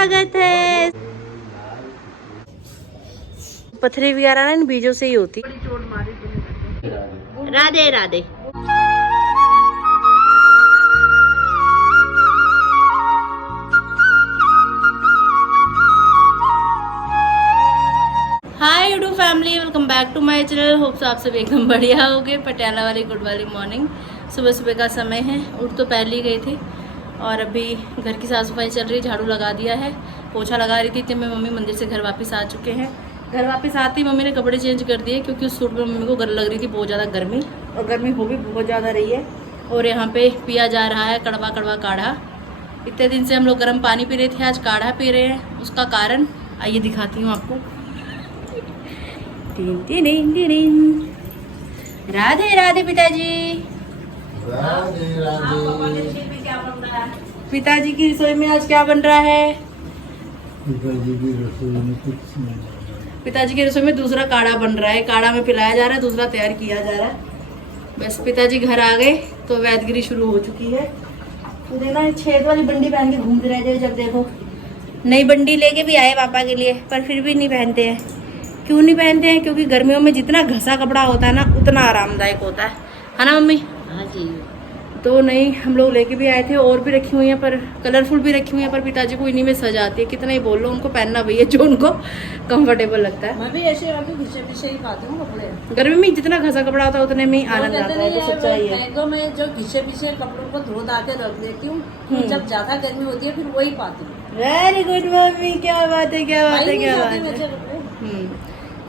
स्वागत है। पथरी वगैरह ना इन बीजों से ही होती। Radhe Radhe. Hi YouTube family, welcome back to my channel. Hopes आप सब एकदम बढ़िया होगे। पटियाला वाली गुड वाली मॉर्निंग, सुबह सुबह का समय है। उठ तो पहले ही गए थे और अभी घर की साफ सफाई चल रही, झाड़ू लगा दिया है, पोछा लगा रही थी। तो मैं मम्मी मंदिर से घर वापस आ चुके हैं। घर वापस आते ही मम्मी ने कपड़े चेंज कर दिए क्योंकि उस सूट में मम्मी को लग रही थी बहुत ज़्यादा गर्मी, और गर्मी हो भी बहुत ज़्यादा रही है। और यहाँ पे पिया जा रहा है कड़वा कड़वा काढ़ा। इतने दिन से हम लोग गर्म पानी पी रहे थे, आज काढ़ा पी रहे हैं। उसका कारण आइए दिखाती हूँ आपको। राधे राधे पिताजी। राधे राधे। पिताजी की रसोई में आज क्या बन रहा है? पिताजी की रसोई में कुछ नहीं। पिताजी की रसोई में दूसरा काढ़ा बन रहा है। काढ़ा में पिलाया जा रहा है, दूसरा तैयार किया जा रहा है। बस पिताजी घर आ गए तो वैदगिरी शुरू हो चुकी है। तो देखना छेद वाली बंडी पहन के घूमते रह जाए। जब देखो नई बंडी लेके भी आए पापा के लिए, पर फिर भी नहीं पहनते हैं। क्यों नहीं पहनते हैं? क्योंकि गर्मियों में जितना घसा कपड़ा होता है ना उतना आरामदायक होता है ना मम्मी? हाँ जी। तो नहीं, हम लोग लेके भी आए थे और भी रखी हुई हैं, पर कलरफुल भी रखी हुई हैं। पर पिताजी को इन्हीं में सजाती है। कितना ही बोल लो, उनको पहनना भैया जो उनको कंफर्टेबल लगता है। मैं भी ऐसे अभी पीछे पीछे ही पाती हूँ कपड़े। गर्मी में जितना घसा कपड़ा होता है उतने में ही आनंद आता है। तो सच्चाई है। मैंगो में जो घिसे पीछे कपड़ों को धो धा के रख देती हूँ, जब ज्यादा गर्मी होती है फिर वही पाती हूँ। वेरी गुड मम्मी, क्या बात है, क्या बात है, क्या बात है।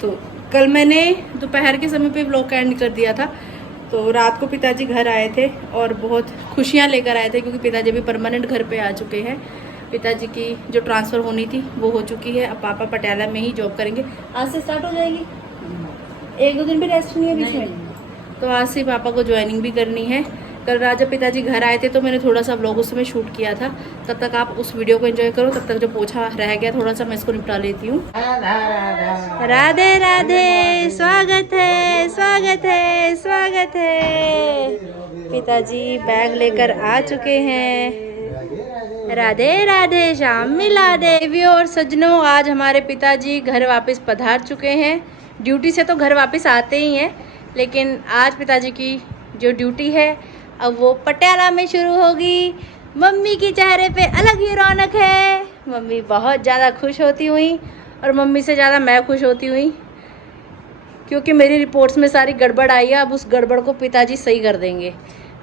तो कल मैंने दोपहर के समय पे व्लॉग का एंड कर दिया था। तो रात को पिताजी घर आए थे और बहुत खुशियाँ लेकर आए थे क्योंकि पिताजी भी परमानेंट घर पे आ चुके हैं। पिताजी की जो ट्रांसफ़र होनी थी वो हो चुकी है। अब पापा पटियाला में ही जॉब करेंगे। आज से स्टार्ट हो जाएगी। एक दो दिन भी रेस्ट नहीं है बीच में। तो आज से पापा को ज्वाइनिंग भी करनी है। कल रात जब पिताजी घर आए थे तो मैंने थोड़ा सा व्लॉग उस समय शूट किया था। तब तक आप उस वीडियो को एंजॉय करो। तब तक जो पोछा रह गया थोड़ा सा मैं इसको निपटा लेती हूँ। राधे राधे। स्वागत है, स्वागत है, स्वागत है। पिताजी बैग लेकर आ चुके हैं। राधे राधे, शाम मिला दे। देवियों और सज्जनों, आज हमारे पिताजी घर वापस पधार चुके हैं। ड्यूटी से तो घर वापस आते ही हैं, लेकिन आज पिताजी की जो ड्यूटी है अब वो पटियाला में शुरू होगी। मम्मी के चेहरे पे अलग ही रौनक है। मम्मी बहुत ज़्यादा खुश होती हुई, और मम्मी से ज़्यादा मैं खुश होती हुई, क्योंकि मेरी रिपोर्ट्स में सारी गड़बड़ आई है। अब उस गड़बड़ को पिताजी सही कर देंगे।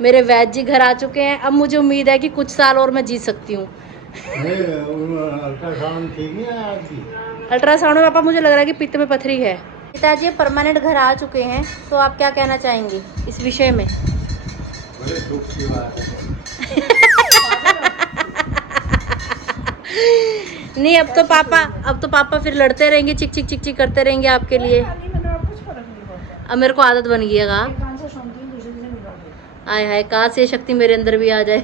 मेरे वैद्य जी घर आ चुके हैं। अब मुझे उम्मीद है कि कुछ साल और मैं जी सकती हूँ। अल्ट्रासाउंड ठीक है आपकी? अल्ट्रासाउंड में पापा मुझे लग रहा है कि पित्त में पथरी है। पिताजी परमानेंट घर आ चुके हैं, तो आप क्या कहना चाहेंगे इस विषय में? बड़े दुख की बात है। नहीं, अब तो पापा फिर लड़ते रहेंगे, चिक चिक चिक चिक करते रहेंगे आपके लिए। अब मेरे को आदत बन गई है। आय हाय, काश ये शक्ति मेरे अंदर भी आ जाए।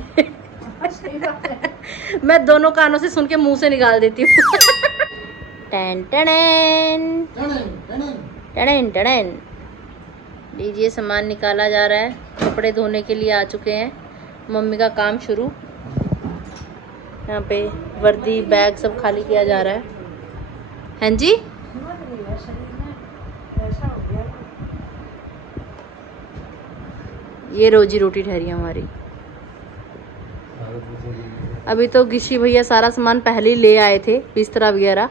मैं दोनों कानों से सुन के मुंह से निकाल देती हूँ। टन टन टन टन। लीजिए, सामान निकाला जा रहा है। कपड़े धोने के लिए आ चुके हैं। मम्मी का काम शुरू। यहाँ पे वर्दी बैग सब खाली किया जा रहा है। हैं जी? ये रोजी रोटी ठहरी हमारी। अभी तो गिशी भैया सारा सामान पहले ही ले आए थे, बिस्तरा वगैरह,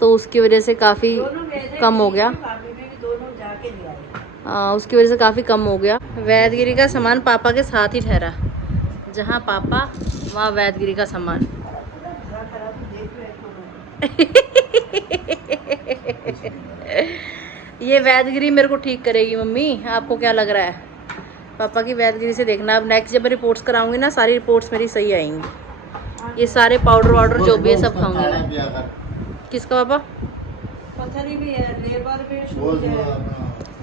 तो उसकी वजह से काफ़ी कम हो गया। उसकी वजह से काफ़ी कम हो गया। वैदगिरी का सामान पापा के साथ ही ठहरा। जहाँ पापा वहाँ वैदगिरी का सामान। ये वैदगिरी मेरे को ठीक करेगी मम्मी, आपको क्या लग रहा है? पापा की वैदगिरी से देखना। अब नेक्स्ट जब मैं रिपोर्ट्स कराऊंगी ना, सारी रिपोर्ट्स मेरी सही आएंगी। ये सारे पाउडर वाउडर जो भी है सब खाऊंगी। किसका पापा? पथरी भी है,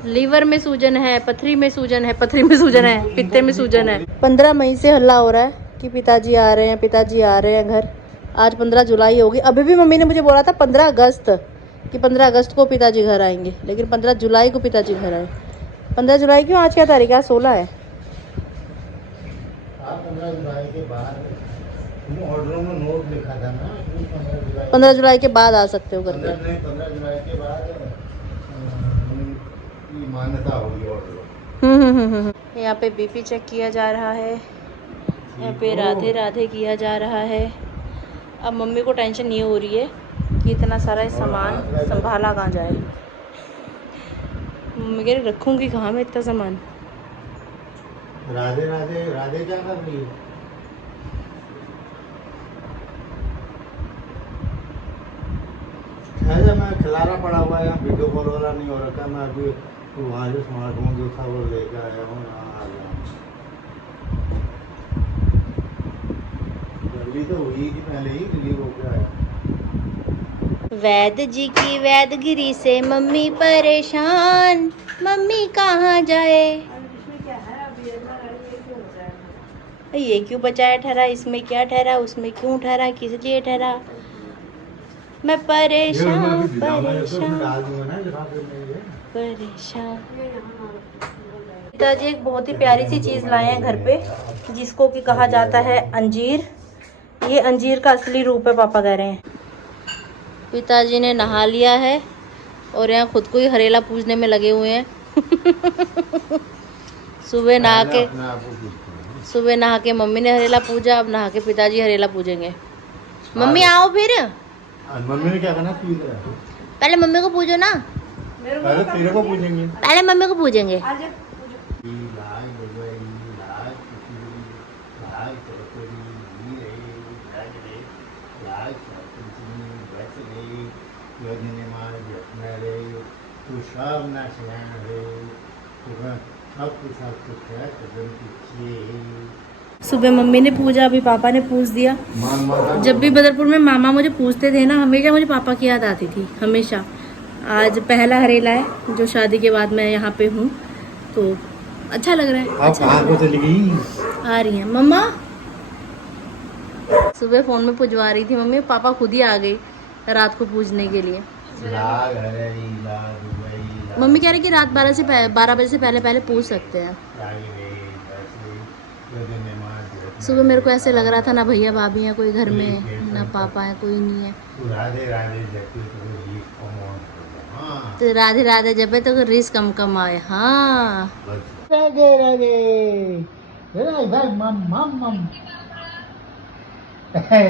लीवर में सूजन है, पथरी में सूजन है, पथरी में सूजन है, पित्ते में सूजन है। 15 मई से हल्ला हो रहा है कि पिताजी आ रहे हैं, पिताजी आ रहे हैं घर। आज 15 जुलाई होगी। अभी भी मम्मी ने मुझे बोला था 15 अगस्त कि 15 अगस्त को पिताजी घर आएंगे, लेकिन 15 जुलाई को पिताजी घर आए। 15 जुलाई क्यों? आज क्या तारीख है? 16 है। 15 जुलाई के बाद ऑर्डरों में नोट लिखा था ना 15 जुलाई के बाद आ सकते हो घर पे। 15 जुलाई के बाद की मान्यता होगी ऑर्डर। यहाँ पे बीपी चेक किया जा रहा है, यहाँ पे राधे राधे किया जा रहा है। अब मम्मी को टेंशन ये हो रही है कि इतना सारा सामान संभाला कहाँ जाए। मम्मी कह रही रखूँगी कहाँ मैं इतना सामान। राधे राधे राधे क्या कर रही है? है मैं खिलारा पड़ा हुआ है, यहाँ वीडियो कॉल वाला नहीं हो रखा। मैं अभी वहाँ जो स्मार्टफोन जो था वो लेकर आया हूँ, यहाँ आ गया हूँ। जल्दी तो हुई थी पहले ही, रिलीव होकर आया। वैद जी की वैदगिरी से मम्मी परेशान, मम्मी कहाँ जाए। ये क्यों बचाया ठहरा, इसमें क्या ठहरा, उसमें क्यों ठहरा, किस लिए ठहरा। मैं परेशान परेशान परेशान। पिताजी एक बहुत ही प्यारी सी चीज़ लाए हैं घर पे, जिसको कि कहा जाता है अंजीर। ये अंजीर का असली रूप है, पापा कह रहे हैं। पिताजी ने नहा लिया है और यहाँ खुद को ही हरेला पूजने में लगे हुए हैं। सुबह नहा के मम्मी ने हरेला पूजा, अब नहा के पिताजी हरेला पूजेंगे। मम्मी आओ फिर। मम्मी ने क्या करना? पहले मम्मी को पूजो ना। पहले तेरे को पूजेंगे। पहले मम्मी को पूजेंगे। सुबह मम्मी ने पूजा, अभी पापा ने पूज दिया। जब भी बदरपुर में मामा मुझे पूछते थे ना, हमेशा मुझे पापा की याद आती थी, हमेशा। आज पहला हरेला है जो शादी के बाद मैं यहाँ पे हूँ, तो अच्छा लग रहा है। आप कहाँ को चली गई? आ रही हैं मम्मा। सुबह फोन में पुजवा रही थी मम्मी, पापा खुद ही आ गई रात को पूजने के लिए। मम्मी कह रही कि रात 12 बजे से पहले पूछ सकते हैं। सुबह मेरे को ऐसे लग रहा था ना भैया भाभी है कोई घर में, ना पापा है, कोई नहीं है। तो राधे राधे जपे तो रिस्क कम कम आए। हाँ राधे राधे मम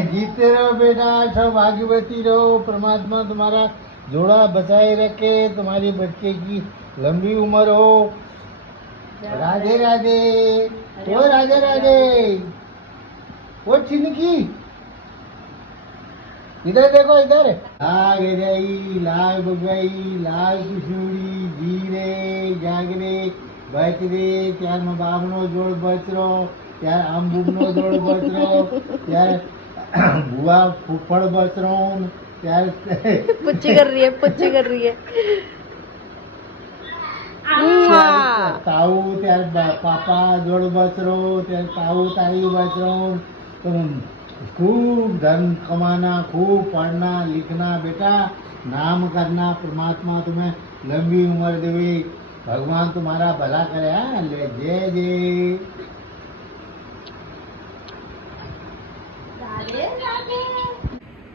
जीते रहो बेटा, सब भाग्यवती रहो। परमात्मा तुम्हारा जोड़ा बचाए रखे, तुम्हारी बच्चे की लंबी उम्र हो। राधे राधे। ओ राधे राधे। वो छिनकी इधर देखो, इधर। लाग गई, लाग गई, लाग कुशूड़ी, जीरे जागरे बचरे, त्यार में बाबनो जोड़ बचरो, त्यार आंबूबनो जोड़ बचरो, त्यार बुआ फुफड़ बचरो, त्यार पुच्ची कर रही है, पुच्ची कर रही है। ताऊ त्यार पापा जोड़ बचरो, त्यार ताऊ ताई बचरो। तुम खूब धन कमाना, खूब पढ़ना लिखना बेटा, नाम करना। परमात्मा तुम्हें लंबी उम्र देवे, भगवान तुम्हारा भला करे। ले जय जय।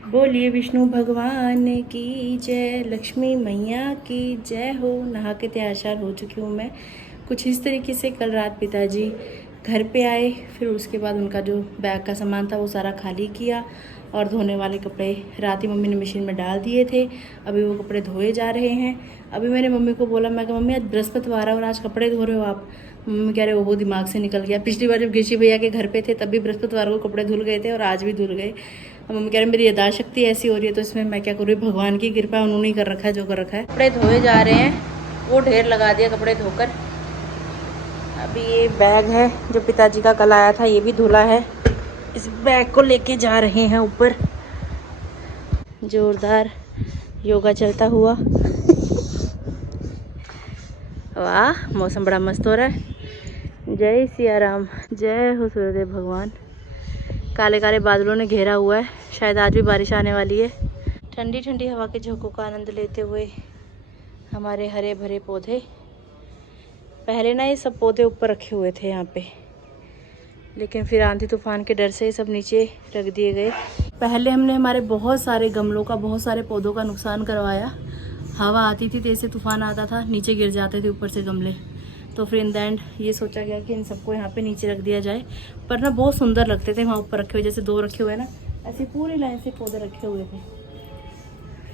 बोलिए विष्णु भगवान की जय, लक्ष्मी मैया की जय हो। नहा के तैयार हो चुकी हूँ मैं कुछ इस तरीके से। कल रात पिताजी घर पे आए, फिर उसके बाद उनका जो बैग का सामान था वो सारा खाली किया, और धोने वाले कपड़े रात ही मम्मी ने मशीन में डाल दिए थे। अभी वो कपड़े धोए जा रहे हैं। अभी मैंने मम्मी को बोला, मैं कहा मम्मी आज बृहस्पतिवार है और आज कपड़े धो रहे हो आप? मम्मी कह रहे वो दिमाग से निकल गया। पिछली बार जब गिशी भैया के घर पे थे तब भी बृहस्पतिवार को कपड़े धुल गए थे और आज भी धुल गए। मम्मी कह रहे मेरी यादाश्त शक्ति ऐसी हो रही है, तो इसमें मैं क्या करूँ, भगवान की कृपा, उन्होंने ही कर रखा है जो कर रखा है। कपड़े धोए जा रहे हैं, वो ढेर लगा दिया कपड़े धोकर। अभी ये बैग है जो पिताजी का कल आया था, ये भी धुला है। इस बैग को लेके जा रहे हैं ऊपर। जोरदार योगा चलता हुआ। वाह, मौसम बड़ा मस्त हो रहा है। जय सिया राम, जय हो सूर्यदेव भगवान। काले काले बादलों ने घेरा हुआ है, शायद आज भी बारिश आने वाली है। ठंडी ठंडी हवा के झोंकों का आनंद लेते हुए हमारे हरे भरे पौधे। पहले ना ये सब पौधे ऊपर रखे हुए थे यहाँ पे, लेकिन फिर आंधी तूफान के डर से सब नीचे रख दिए गए। पहले हमने हमारे बहुत सारे गमलों का, बहुत सारे पौधों का नुकसान करवाया। हवा आती थी, तेज से तूफान आता था, नीचे गिर जाते थे ऊपर से गमले। तो फिर इन द एंड ये सोचा गया कि इन सबको यहाँ पे नीचे रख दिया जाए। पर ना बहुत सुंदर लगते थे वहाँ ऊपर रखे हुए, जैसे 2 रखे हुए ना, ऐसे पूरी लाइन से पौधे रखे हुए थे।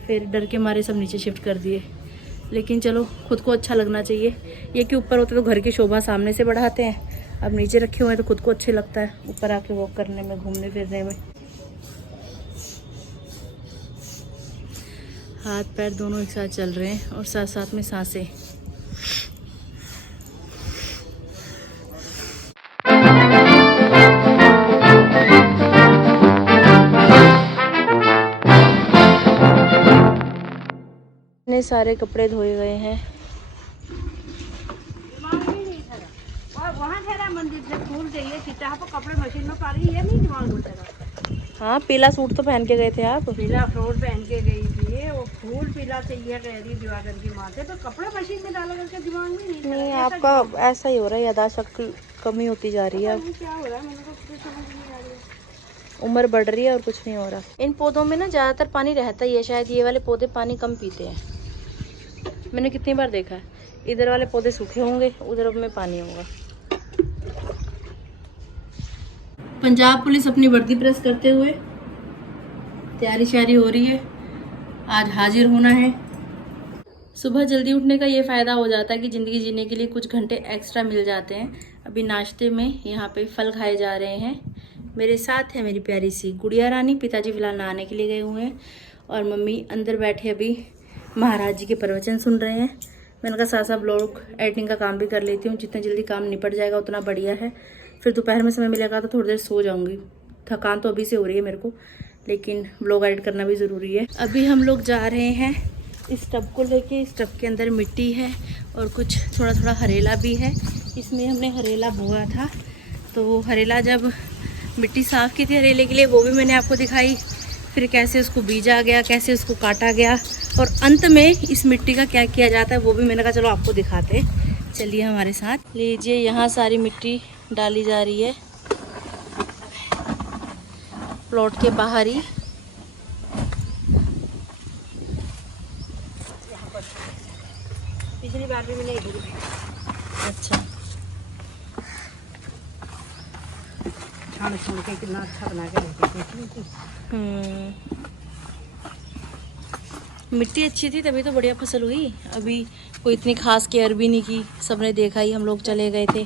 फिर डर के मारे सब नीचे शिफ्ट कर दिए। लेकिन चलो, खुद को अच्छा लगना चाहिए। ये कि ऊपर होते तो घर की शोभा सामने से बढ़ाते हैं, अब नीचे रखे हुए हैं तो खुद को अच्छे लगता है ऊपर आके वॉक करने में, घूमने फिरने में। हाथ पैर दोनों एक साथ चल रहे हैं और साथ साथ में सांसें। इतने सारे कपड़े धोए गए हैं। वहाँ ठहरा मंदिर से फूल चाहिए, कपड़े मशीन में पा रही है, नहीं दिमाग घुसेगा। हाँ, पीला सूट तो पहन के गए थे आप। पीला फ्रोड पहन के गई थी, वो फूल पीला चाहिए कह रही दिवाकर की माँ से, तो कपड़े मशीन में डाला करके दिमाग में नहीं आपका ऐसा ही हो रहा है, याददाश्त की कमी होती जा रही है। अब क्या हो रहा है, मेरे को कुछ समझ नहीं आ रही है। उम्र बढ़ रही है और कुछ नहीं हो रहा। इन पौधों में ना ज़्यादातर पानी रहता ही है, शायद ये वाले पौधे पानी कम पीते हैं। मैंने कितनी बार देखा है, इधर वाले पौधे सूखे होंगे, उधर में पानी होगा। पंजाब पुलिस अपनी वर्दी प्रेस करते हुए तैयारी शारी हो रही है, आज हाजिर होना है। सुबह जल्दी उठने का ये फ़ायदा हो जाता है कि ज़िंदगी जीने के लिए कुछ घंटे एक्स्ट्रा मिल जाते हैं। अभी नाश्ते में यहाँ पे फल खाए जा रहे हैं। मेरे साथ है मेरी प्यारी सी गुड़िया रानी। पिताजी फिलहाल नहाने के लिए गए हुए हैं और मम्मी अंदर बैठे अभी महाराज जी के प्रवचन सुन रहे हैं। मैंने कहा साथ साथ ब्लॉग एडिटिंग का काम भी कर लेती हूँ, जितना जल्दी काम निपट जाएगा उतना बढ़िया है। फिर दोपहर में समय मिलेगा तो थोड़ी देर सो जाऊँगी। थकान तो अभी से हो रही है मेरे को, लेकिन ब्लॉग एडिट करना भी ज़रूरी है। अभी हम लोग जा रहे हैं इस टब को लेके। इस टब के अंदर मिट्टी है और कुछ थोड़ा थोड़ा हरेला भी है। इसमें हमने हरेला बोया था, तो हरेला जब मिट्टी साफ़ की थी हरेले के लिए, वो भी मैंने आपको दिखाई। फिर कैसे उसको बीजा गया, कैसे उसको काटा गया, और अंत में इस मिट्टी का क्या किया जाता है वो भी मैंने कहा चलो आपको दिखाते। चलिए हमारे साथ। लीजिए, यहाँ सारी मिट्टी डाली जा रही है प्लॉट के बाहर ही। पिछली बार भी मैंने अच्छा, छोड़ के कितना अच्छा बना के रखी थी। मिट्टी अच्छी थी तभी तो बढ़िया फसल हुई। अभी कोई इतनी खास केयर भी नहीं की, सबने देखा ही, हम लोग चले गए थे।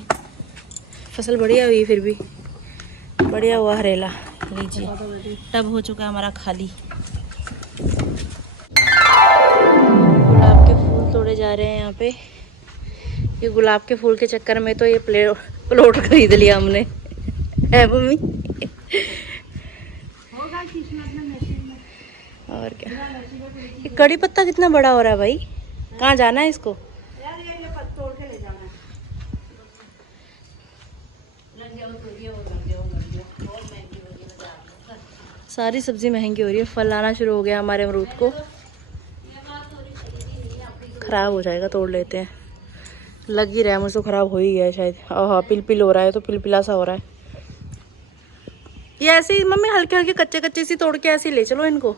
फसल बढ़िया हुई, फिर भी बढ़िया हुआ हरेला। लीजिए, टब हो चुका है हमारा खाली। गुलाब के फूल तोड़े जा रहे हैं यहाँ पे। ये गुलाब के फूल के चक्कर में तो ये प्लॉट खरीद लिया हमने, है मम्मी? और क्या। ये कड़ी पत्ता कितना बड़ा हो रहा है भाई, कहाँ जाना है इसको? यार ये तोड़ के ले जाना है। सारी सब्जी महंगी हो रही है। फल आना शुरू हो गया हमारे अमरूद को, खराब हो जाएगा, तोड़ लेते हैं। लग ही रहा है मुझे तो खराब हो ही गया है शायद। हाँ, पिल हो रहा है, तो पिला सा हो रहा है। ये ऐसे ही मम्मी हल्के हल्के कच्चे कच्चे सी तोड़ के ऐसे ही ले चलो इनको,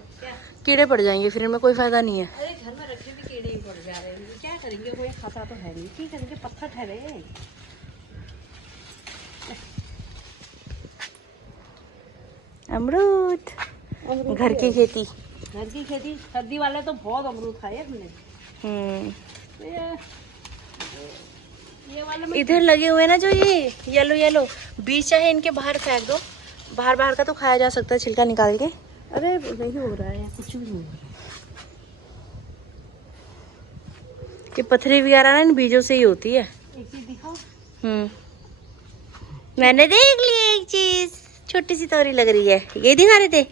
कीड़े पड़ जाएंगे फिर इनमें, कोई फायदा नहीं है। अरे घर में रखे भी कीड़े ही पड़ जा रहे हैं, क्या करेंगे, कोई खाता तो है नहीं, क्या करेंगे, पत्थर ठहरे। अमरूद, घर की खेती। घर की खेती, सर्दी वाले तो बहुत अमरूद खाए हमने। ये वाले इधर लगे हुए ना जो ये येलो येलो बीज, चाहे इनके बाहर फेंक दो, बाहर बाहर का तो खाया जा सकता है छिलका निकाल के। अरे नहीं हो रहा है, कुछ भी नहीं हो रहा है। ये पथरी वगैरह ना इन बीजों से ही होती है। एक चीज दिखाओ। मैंने देख ली एक चीज, छोटी सी तोरी लग रही है, ये दिखा रहे थे,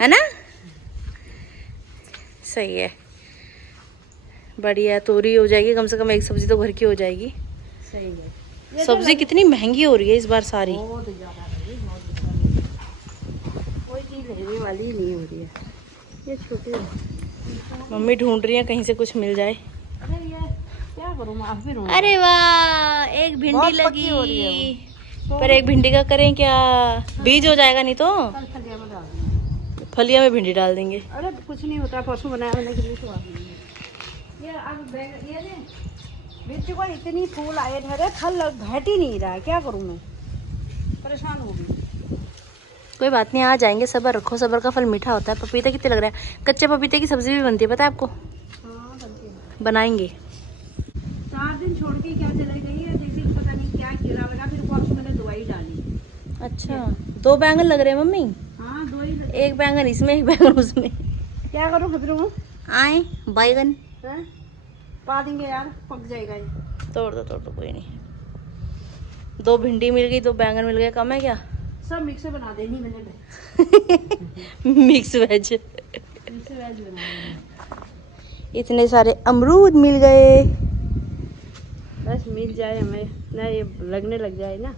है ना? सही है, बढ़िया। तोरी हो जाएगी, कम से कम एक सब्जी तो घर की हो जाएगी। सही है। सब्जी कितनी महंगी हो रही है इस बार सारी, बहुत ज्यादा कोई चीज लेने वाली नहीं हो रही है। ये छोटी मम्मी ढूंढ रही है कहीं से कुछ मिल जाए। अरे ये क्या करूँ, आप भी ढूंढ। अरे वाह, एक भिंडी बहुत लगी। पक्की हो रही है पर एक भिंडी का करें क्या, बीज हो जाएगा नहीं तो। कल फलिया में डाल देंगे। फलिया में भिंडी डाल देंगे। अरे कुछ नहीं होता, परसों बनाया मैंने के लिए तो आ गई। ये अब ये ने मिर्ची को इतनी फूल आए धरे, फल घट ही नहीं रहा है, क्या करूँ मैं, परेशान हो गई। कोई बात नहीं, आ जाएंगे, सब्र रखो, सब्र का फल मीठा होता है। पपीता कितने लग रहा है, कच्चे पपीते की सब्जी भी बनती है, पता है आपको। हाँ बनती है। बनाएंगे। 4 दिन छोड़ के क्या चले गई है, जैसे कि पता नहीं क्या कीड़ा लगा, फिर परसों मैंने दवाई डाली। अच्छा, 2 बैंगन लग रहे हैं मम्मी। हाँ 2 ही। एक बैंगन इसमें, एक बैंगन उसमें। क्या करूँ खतरों में आए बैंगन हैं? पा देंगे यार, पक जाएगा ये। तोड़ दो कोई नहीं। 2 भिंडी मिल गई, 2 बैंगन मिल गए, कम है क्या। सब मिक्स बना देनी मैंने, मिक्स वेज। मिक्स वेज बना देनी। इतने सारे अमरूद मिल गए। बस मिल जाए हमें ना, ये लगने लग जाए ना।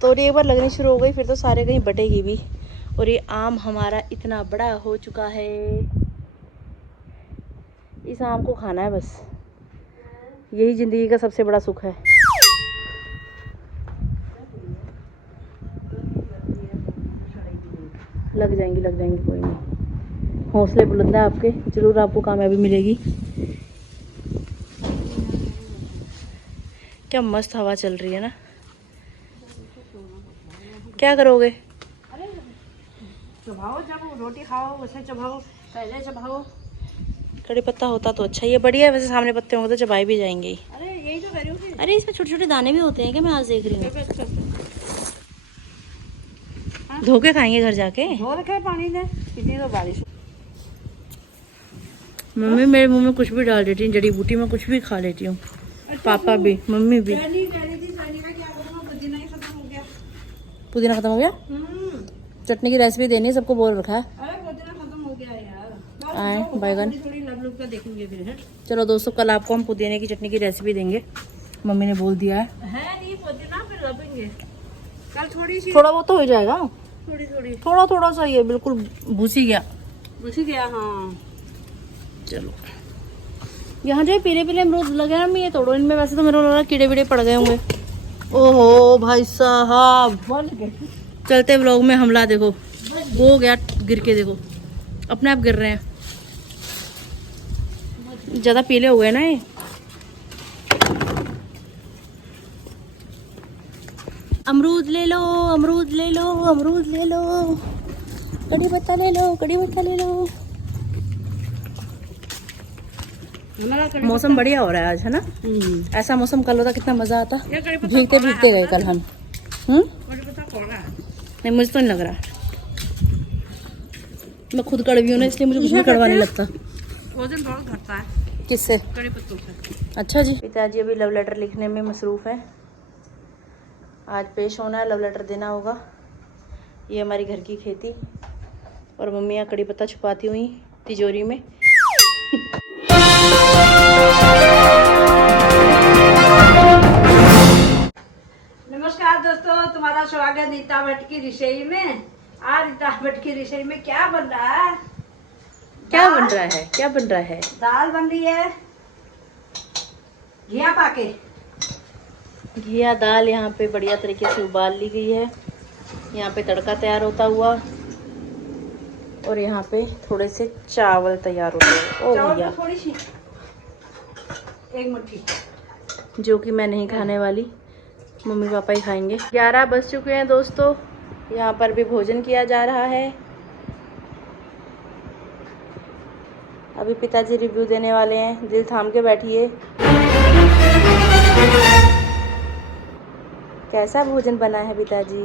तो एक बार लगनी शुरू हो गई फिर तो सारे कहीं बटेगी भी। और ये आम हमारा इतना बड़ा हो चुका है, इस आम को खाना है बस, यही जिंदगी का सबसे बड़ा सुख है। लग जाएंगी कोई नहीं, हौसले बुलंद है आपके, जरूर आपको कामयाबी मिलेगी। क्या मस्त हवा चल रही है ना। क्या करोगे। अरे चबाओ, जब रोटी खाओ वैसे चबाओ, पहले चबाओ। कड़ी पत्ता होता तो अच्छा, ये बढ़िया है वैसे, सामने पत्ते होंगे तो चबाए भी जाएंगे। अरे यही तो कर रही हूँ। अरे इसमें छोटे छोटे दाने भी होते हैं क्या, मैं आज देख रही हूँ। धो के खाएंगे घर जाके। धो रखे पानी ने, इतनी तो बारिश। मम्मी मेरे मुंह में कुछ भी डाल देती है, जड़ी बूटी में कुछ भी खा लेती हूँ। पापा भी, मम्मी भी। पुदीना खत्म हो गया। चटनी की रेसिपी देनी है, सबको बोल रखा है। अरे पुदीना खत्म हो गया है यार। आए बैगन। थोड़ी लब का देखेंगे फिर है। चलो दोस्तों, कल आपको हम पुदीने की चटनी की रेसिपी देंगे, मम्मी ने बोल दिया है। नहीं पुदीना फिर लपेंगे कल, थोड़ी सी, थोड़ा बहुत तो हो जाएगा, थोड़ी थोड़ा सा ही है, बिल्कुल भूसी गया। घुसी गया। हाँ चलो, यहाँ जो पीले पीले अमरूद लगे ना, मैं ये तोड़ो इनमें, वैसे तो मेरे को लग रहा है कीड़े वीड़े पड़ गए होंगे। ओहो भाई साहब, बोल गए। चलते व्लॉग में हमला देखो, वो हो गया गिर के, देखो अपने आप गिर रहे हैं, ज्यादा पीले हो गए ना ये। अमरूद ले लो, अमरूद ले लो, अमरूद ले लो, कड़ी पत्ता ले लो, कड़ी पत्ता ले लो। मौसम बढ़िया हो रहा है आज, है ना। ऐसा मौसम कल होता कितना मजा आता, भीगते भीगते गए कल हम। नहीं मुझे तो नहीं लग रहा, मैं खुद कड़वी हूँ ना, इसलिए मुझे कुछ भी कड़वा नहीं लगता। वजन बहुत घटता है किससे। कड़ी पत्तों से। अच्छा जी, पिताजी अभी लव लेटर लिखने में मसरूफ़ हैं, आज पेश होना है, लव लेटर देना होगा। ये हमारी घर की खेती, और मम्मी यहाँ कड़ी पत्ता छुपाती हुई तिजोरी में। नमस्कार दोस्तों, तुम्हारा स्वागत रीता भट्ट की रसोई में। आज रीता भट्ट की रसोई में क्या बन रहा है। क्या बन रहा है, क्या बन रहा है। दाल बन रही है, घिया पाके। घिया दाल यहाँ पे बढ़िया तरीके से उबाल ली गई है, यहाँ पे तड़का तैयार होता हुआ, और यहाँ पे थोड़े से चावल तैयार होते हैं। ओ चावल भैया, तो थोड़ी सी, 1 मुट्ठी, जो कि मैं नहीं खाने वाली, मम्मी पापा ही खाएंगे। 11 बज चुके हैं दोस्तों, यहाँ पर भी भोजन किया जा रहा है। अभी पिताजी रिव्यू देने वाले हैं, दिल थाम के बैठिए। कैसा भोजन बना है पिताजी।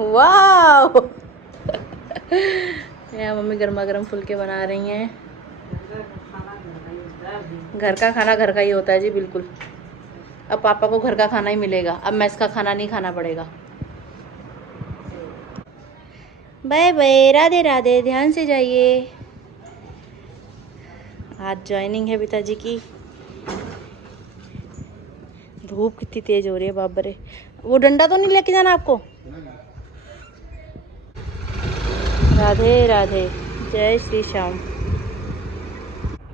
वाह यहाँ मम्मी गर्मा गर्म फुलके बना रही हैं। घर का खाना घर का ही होता है जी, बिल्कुल। अब पापा को घर का खाना ही मिलेगा, अब मैस का खाना नहीं खाना पड़ेगा। बाय बाय, राधे राधे, ध्यान से जाइए। आज ज्वाइनिंग है पिताजी की। धूप कितनी तेज हो रही है, बाप रे। वो डंडा तो नहीं लेके जाना आपको। राधे राधे, जय श्री श्याम।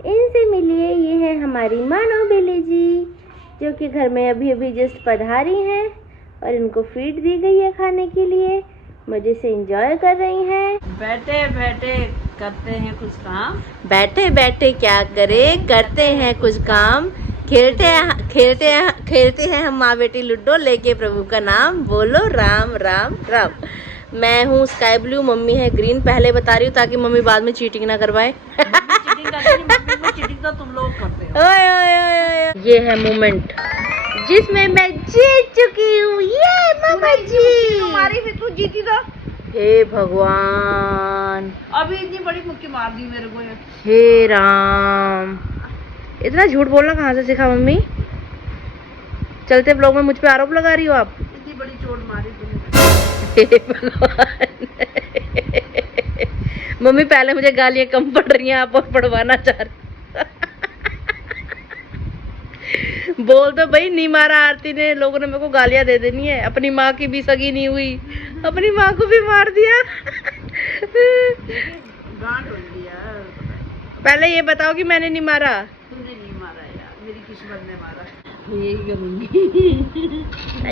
इनसे मिलिए, ये है हमारी मानो बेले जी। जो कि घर में अभी अभी जस्ट पधारी हैं और इनको फीड दी गई है खाने के लिए। मजे से एंजॉय कर रही हैं। बैठे बैठे करते हैं कुछ काम, बैठे बैठे क्या करें, करते हैं कुछ काम, खेलते हैं हम माँ बेटी लूडो लेके प्रभु का नाम, बोलो राम राम राम। मैं हूँ स्काई ब्लू, मम्मी है ग्रीन। पहले बता रही हूँ ताकि मम्मी बाद में चीटिंग ना करवाए। चीटिंग तो तुम लोग करते हो। ओए ओए ओए ओए। ये है मोमेंट जिसमें मैं जीत चुकी हूँ। ये मामा जी हमारी भी तू जीती तो। हे भगवान, अभी इतनी बड़ी मुक्की मार दी मेरे को ये। हे राम, इतना झूठ बोलना कहाँ से सीखा मम्मी? चलते ब्लॉग में मुझ पे आरोप लगा रही हो आप। इतनी बड़ी चोट मारी तुमने। हे भगवान। मम्मी पहले मुझे गालियां कम पड़ रही हैं, आप और पढ़वाना चाह रही। बोल दो भाई, नहीं मारा आरती ने, लोगों ने मेरे को गालियां दे देनी है। अपनी माँ की भी सगी नहीं हुई, अपनी माँ को भी मार दिया। गांड हो दिया। पहले ये बताओ कि मैंने नहीं मारा। तुमने नहीं मारा यार, मेरी किस्मत ने मारा। यही करूंगी।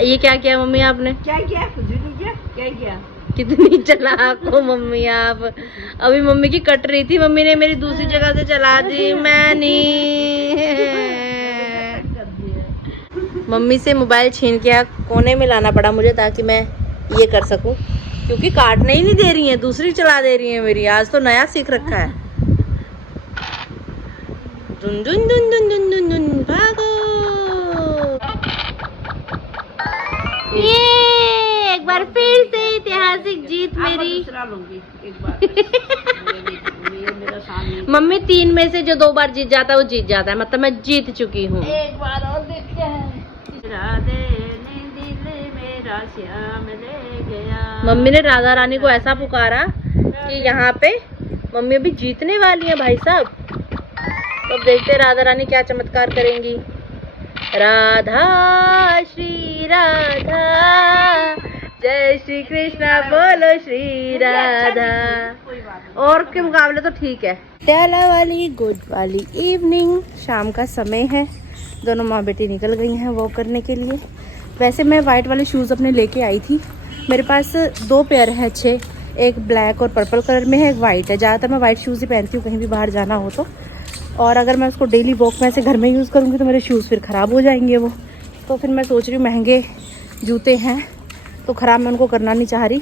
ये क्या किया मम्मी आपने? क्या किया? कुछ नहीं किया। क्या किया? कितनी चालाक हो मम्मी आप। अभी मम्मी की कट रही थी, मम्मी ने मेरी दूसरी जगह से चला दी। मैं नहीं। मम्मी से मोबाइल छीन के कोने में लाना पड़ा मुझे ताकि मैं ये कर सकूं, क्योंकि काटने ही नहीं दे रही हैं, दूसरी चला दे रही हैं मेरी। आज तो नया सीख रखा है। दुन दुन दुन दुन दुन दुन दुन, भागो। ये एक बार फिर से ऐतिहासिक जीत मेरी। दूसरा लूंगी एक बार। ये मेरा सामने। मम्मी 3 में से जो 2 बार जीत जाता है वो जीत जाता है, मतलब मैं जीत चुकी हूँ। एक बार और देखते हैं। राधे ने दिल मेरा श्याम ले गया। मम्मी ने राधा रानी को ऐसा पुकारा कि यहाँ पे मम्मी अभी जीतने वाली है भाई साहब। तो देखते हैं राधा रानी क्या चमत्कार करेंगी। राधा श्री राधा, जय श्री कृष्णा, बोलो श्री राधा। और के मुकाबले तो ठीक है। प्याला वाली गुड वाली इवनिंग, शाम का समय है। दोनों माँ बेटी निकल गई हैं वॉक करने के लिए। वैसे मैं वाइट वाले शूज़ अपने लेके आई थी। मेरे पास 2 पेयर हैं अच्छे, एक ब्लैक और पर्पल कलर में है, एक वाइट है। ज़्यादातर मैं वाइट शूज़ ही पहनती हूँ कहीं भी बाहर जाना हो तो। और अगर मैं उसको डेली वॉक में से घर में यूज़ करूँगी तो मेरे शूज़ फिर ख़राब हो जाएंगे वो। तो फिर मैं सोच रही हूँ महंगे जूते हैं तो ख़राब मैं उनको करना नहीं चाह रही।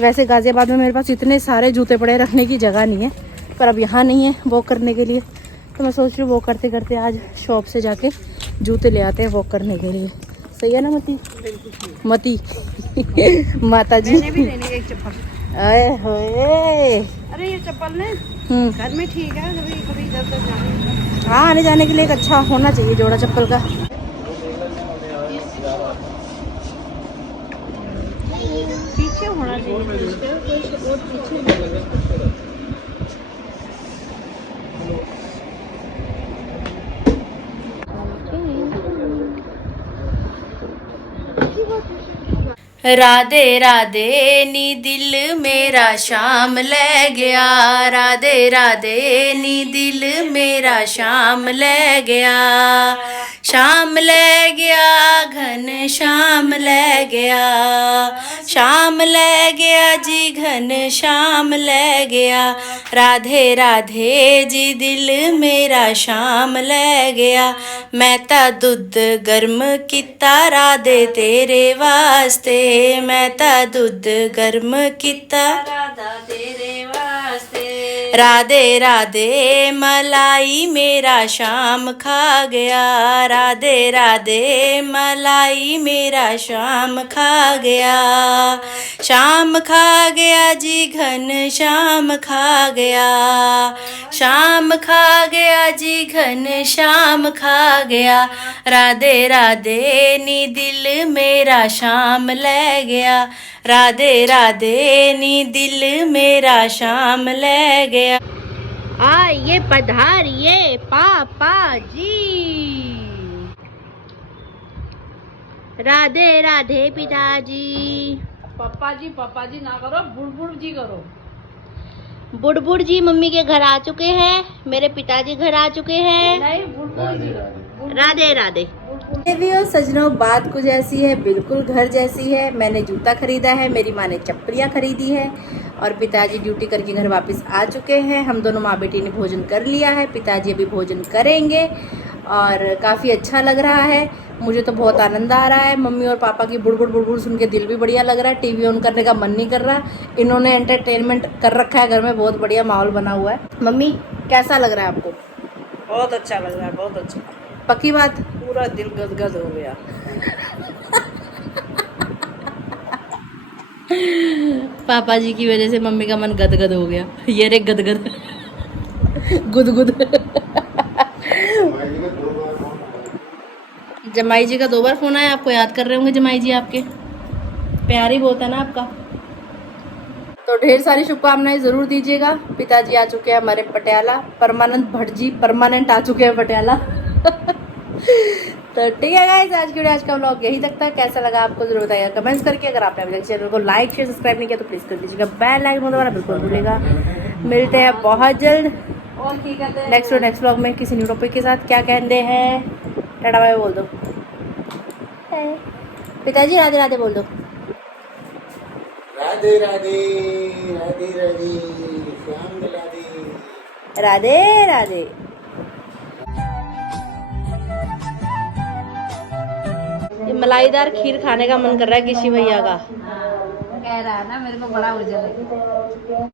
वैसे गाज़ियाबाद में मेरे पास इतने सारे जूते पड़े, रखने की जगह नहीं है, पर अब यहाँ नहीं है वॉक करने के लिए। तो मैं सोच रही हूँ वॉक करते करते आज शॉप से जाके जूते ले आते हैं वॉक करने के लिए। सही है ना मती? मती माता जी। मैंने भी लेनी है एक चप्पल। आए होए। अरे ये चप्पल ने घर में ठीक है, कभी कभी इधर उधर जाने। हाँ, आने जाने के लिए एक अच्छा होना चाहिए जोड़ा चप्पल का। पीछे होना चाहिए। राधे राधे नी दिल मेरा शाम ले गया, राधे राधे नी दिल मेरा शाम ले गया, शाम ले गया घन श्याम ले गया, शाम ले गया जी घन श्याम ले गया, राधे राधे जी दिल मेरा शाम ले गया, मैं ता दुध गर्म किता राधे तेरे वास्ते, मैं ता दुध गर्म किता राधा तेरे वास्ते, राधे राधे मलाई मेरा शाम खा गया, राधे राधे मलाई मेरा शाम खा गया, शाम खा गया जी घन श्याम खा गया, शाम खा गया जी घन श्याम खा गया, राधे राधे नी दिल मेरा शाम ले गया, राधे राधे नी दिल मेरा शाम ले गया। आइए पधारिए पापा जी, राधे राधे पिताजी। पापा जी ना करो, बुड़बुड़ जी करो। बुड़बुड़ जी मम्मी के घर आ चुके हैं, मेरे पिताजी घर आ चुके हैं। नहीं, बुड़बुड़ जी। राधे राधे। देवियों सजनों, बात कुछ ऐसी है, बिल्कुल घर जैसी है। मैंने जूता खरीदा है, मेरी माँ ने चप्पलियाँ खरीदी है और पिताजी ड्यूटी करके घर वापस आ चुके हैं। हम दोनों माँ बेटी ने भोजन कर लिया है, पिताजी अभी भोजन करेंगे और काफ़ी अच्छा लग रहा है। मुझे तो बहुत आनंद आ रहा है। मम्मी और पापा की बुड़बुड़ सुन के दिल भी बढ़िया लग रहा है। टीवी ऑन करने का मन नहीं कर रहा। इन्होंने एंटरटेनमेंट कर रखा है घर में, बहुत बढ़िया माहौल बना हुआ है। मम्मी कैसा लग रहा है आपको? बहुत अच्छा लग रहा है, बहुत अच्छा। पक्की बात? पूरा दिल गदगद हो गया। पापा जी की वजह से मम्मी का मन गदगद हो गया। ये रे गदगद गुदगुद। जमाई जी का 2 बार फोन आया, आपको याद कर रहे होंगे जमाई जी आपके। प्यार ही बहुत है ना आपका। तो ढेर सारी शुभकामनाएं जरूर दीजिएगा। पिताजी आ चुके हैं हमारे पटियाला, परमानंद भट्ट जी परमानेंट आ चुके हैं पटियाला। तो ठीक है गाइस, आज की वीडियो, आज का व्लॉग यही तक था। कैसा लगा आपको जरूर बताइएगा कमेंट्स करके। अगर आपने अभी तक चैनल को लाइक शेयर सब्सक्राइब नहीं किया तो प्लीज कर दीजिएगा। बेल आइकन दबाना बिल्कुल भूलिएगा। मिलते हैं बहुत जल्द और की कहते हैं नेक्स्ट व्लॉग में किसी न्यू टॉपिक के साथ। क्या कहते हैं? टाटा बाय बोल दो। पिताजी राधे राधे बोल दो। राधे राधे राधे राधे श्याम राधे राधे राधे। ये मलाईदार खीर खाने का मन कर रहा है किसी भैया का। कह रहा है ना, मेरे को बड़ा उजल है।